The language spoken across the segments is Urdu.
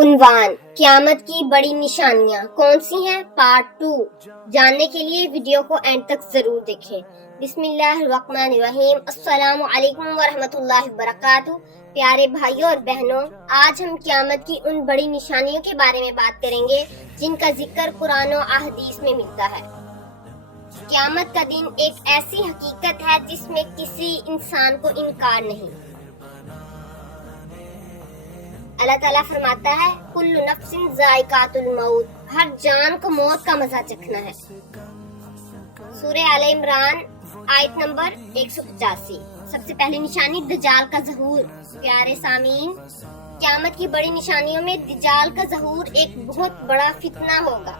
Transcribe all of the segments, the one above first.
عنوان: قیامت کی بڑی نشانیاں کون سی ہیں؟ پارٹ 2 جاننے کے لیے ویڈیو کو اینڈ تک ضرور دیکھیں۔ بسم اللہ الرحمن الرحیم۔ السلام علیکم ورحمۃ اللہ وبرکاتہ۔ پیارے بھائیوں اور بہنوں، آج ہم قیامت کی ان بڑی نشانیوں کے بارے میں بات کریں گے جن کا ذکر قرآن و احادیث میں ملتا ہے۔ قیامت کا دن ایک ایسی حقیقت ہے جس میں کسی انسان کو انکار نہیں۔ اللہ تعالیٰ فرماتا ہے کل نفس ذائقۃ الموت، ہر جان کو موت کا مزہ چکھنا ہے۔ سورہ آل عمران آیت نمبر 185۔ سب سے پہلی نشانی دجال کا ظہور۔ پیارے سامعین، قیامت کی بڑی نشانیوں میں دجال کا ظہور ایک بہت بڑا فتنہ ہوگا۔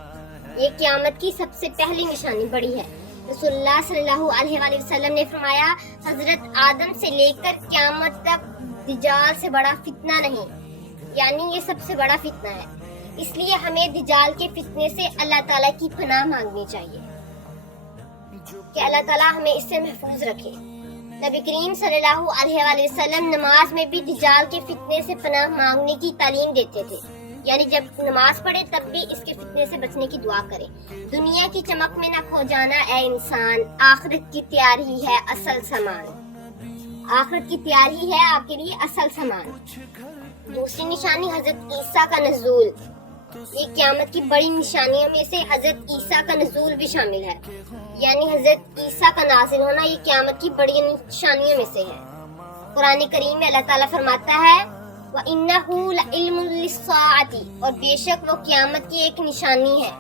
یہ قیامت کی سب سے پہلی نشانی بڑی ہے۔ رسول اللہ صلی اللہ علیہ وآلہ وسلم نے فرمایا، حضرت آدم سے لے کر قیامت تک دجال سے بڑا فتنہ نہیں، یعنی یہ سب سے بڑا فتنہ ہے۔ اس لیے ہمیں دجال کے فتنے سے اللہ تعالیٰ کی پناہ مانگنی چاہیے کہ اللہ تعالیٰ ہمیں اس سے محفوظ رکھے۔ نبی کریم صلی اللہ علیہ وآلہ وسلم نماز میں بھی دجال کے فتنے سے پناہ مانگنے کی تعلیم دیتے تھے، یعنی جب نماز پڑھے تب بھی اس کے فتنے سے بچنے کی دعا کرے۔ دنیا کی چمک میں نہ کھو جانا اے انسان، آخرت کی تیاری ہے اصل سامان۔ آخرت کی تیاری ہے آپ کے لیے اصل سامان۔ دوسری نشانی حضرت عیسیٰ کا نزول۔ یہ قیامت کی بڑی نشانیوں میں سے حضرت عیسیٰ کا نزول بھی شامل ہے، یعنی حضرت عیسیٰ کا نازل ہونا یہ قیامت کی بڑی نشانیوں میں سے ہے۔ قرآن کریم میں اللہ تعالیٰ فرماتا ہے وَإِنَّهُ لَعِلْمٌ لِلسَّاعَةِ، اور بے شک وہ قیامت کی ایک نشانی ہے۔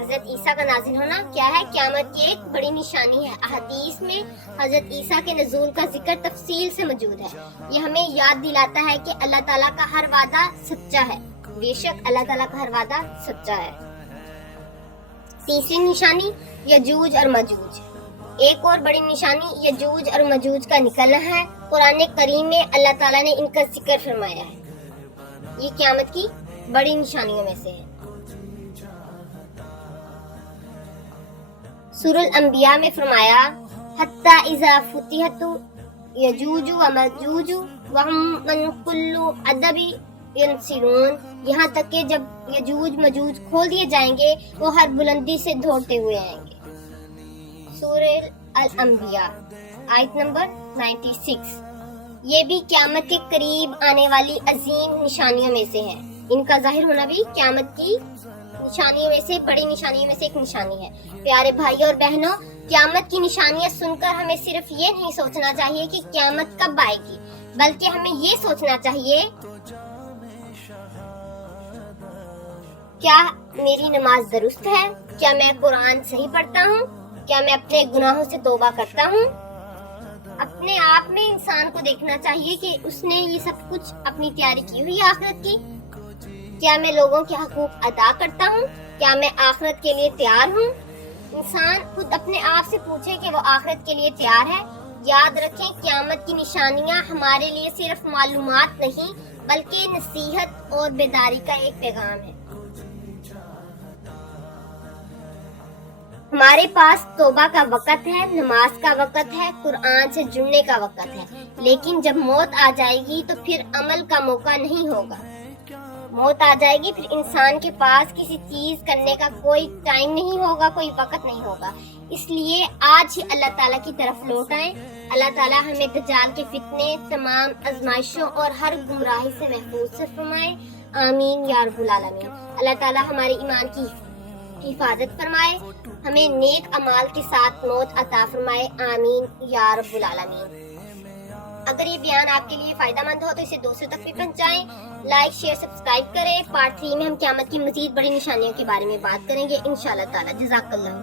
حضرت عیسیٰ کا نازل ہونا کیا ہے؟ قیامت کی ایک بڑی نشانی ہے۔ احادیث میں حضرت عیسیٰ کے نزول کا ذکر تفصیل سے موجود ہے۔ یہ ہمیں یاد دلاتا ہے کہ اللہ تعالیٰ کا ہر وعدہ سچا ہے۔ بے شک اللہ تعالیٰ کا ہر وعدہ سچا ہے۔ تیسری نشانی یجوج اور مجوج۔ ایک اور بڑی نشانی یجوج اور مجوج کا نکلنا ہے۔ قرآن کریم میں اللہ تعالیٰ نے ان کا ذکر فرمایا ہے۔ یہ قیامت کی بڑی نشانیوں میں سے ہے۔ سورہ الانبیاء میں فرمایا حتی اذا فتحت یجوج و مجوج وہم من کل عدب ینسلون، یہاں تک کہ جب یجوج مجوج کھول دیے جائیں گے وہ ہر بلندی سے دوڑتے ہوئے آئیں گے۔ سورہ الانبیاء آیت نمبر 96۔ یہ بھی قیامت کے قریب آنے والی عظیم نشانیوں میں سے ہے۔ ان کا ظاہر ہونا بھی قیامت کی نشانیوں میں سے، بڑی نشانیوں میں سے ایک نشانی ہے۔ پیارے بھائیوں اور بہنوں، قیامت کی نشانیاں سن کر ہمیں صرف یہ نہیں سوچنا چاہیے کہ قیامت کب آئے گی، بلکہ ہمیں یہ سوچنا چاہیے کیا میری نماز درست ہے؟ کیا میں قرآن صحیح پڑھتا ہوں؟ کیا میں اپنے گناہوں سے توبہ کرتا ہوں؟ اپنے آپ میں انسان کو دیکھنا چاہیے کہ اس نے یہ سب کچھ اپنی تیاری کی ہوئی آخرت کی۔ کیا میں لوگوں کے حقوق ادا کرتا ہوں؟ کیا میں آخرت کے لیے تیار ہوں؟ انسان خود اپنے آپ سے پوچھے کہ وہ آخرت کے لیے تیار ہے۔ یاد رکھیں، قیامت کی نشانیاں ہمارے لیے صرف معلومات نہیں بلکہ نصیحت اور بیداری کا ایک پیغام ہے۔ ہمارے پاس توبہ کا وقت ہے، نماز کا وقت ہے، قرآن سے جڑنے کا وقت ہے، لیکن جب موت آ جائے گی تو پھر عمل کا موقع نہیں ہوگا۔ موت آ جائے گی، پھر انسان کے پاس کسی چیز کرنے کا کوئی ٹائم نہیں ہوگا، کوئی وقت نہیں ہوگا۔ اس لیے آج ہی اللہ تعالیٰ کی طرف لوٹ آئیں۔ اللہ تعالیٰ ہمیں دجال کے فتنے، تمام آزمائشوں اور ہر گمراہی سے محفوظ سے فرمائے۔ آمین یا رب العالمین۔ اللہ تعالیٰ ہمارے ایمان کی حفاظت فرمائے، ہمیں نیک اعمال کے ساتھ موت عطا فرمائے۔ آمین یا رب العالمین۔ اگر یہ بیان آپ کے لیے فائدہ مند ہو تو اسے دوسروں تک بھی پہنچائیں۔ لائک، شیئر، سبسکرائب کریں۔ پارٹ 3 میں ہم قیامت کی مزید بڑی نشانیوں کے بارے میں بات کریں گے انشاءاللہ تعالی۔ جزاک اللہ۔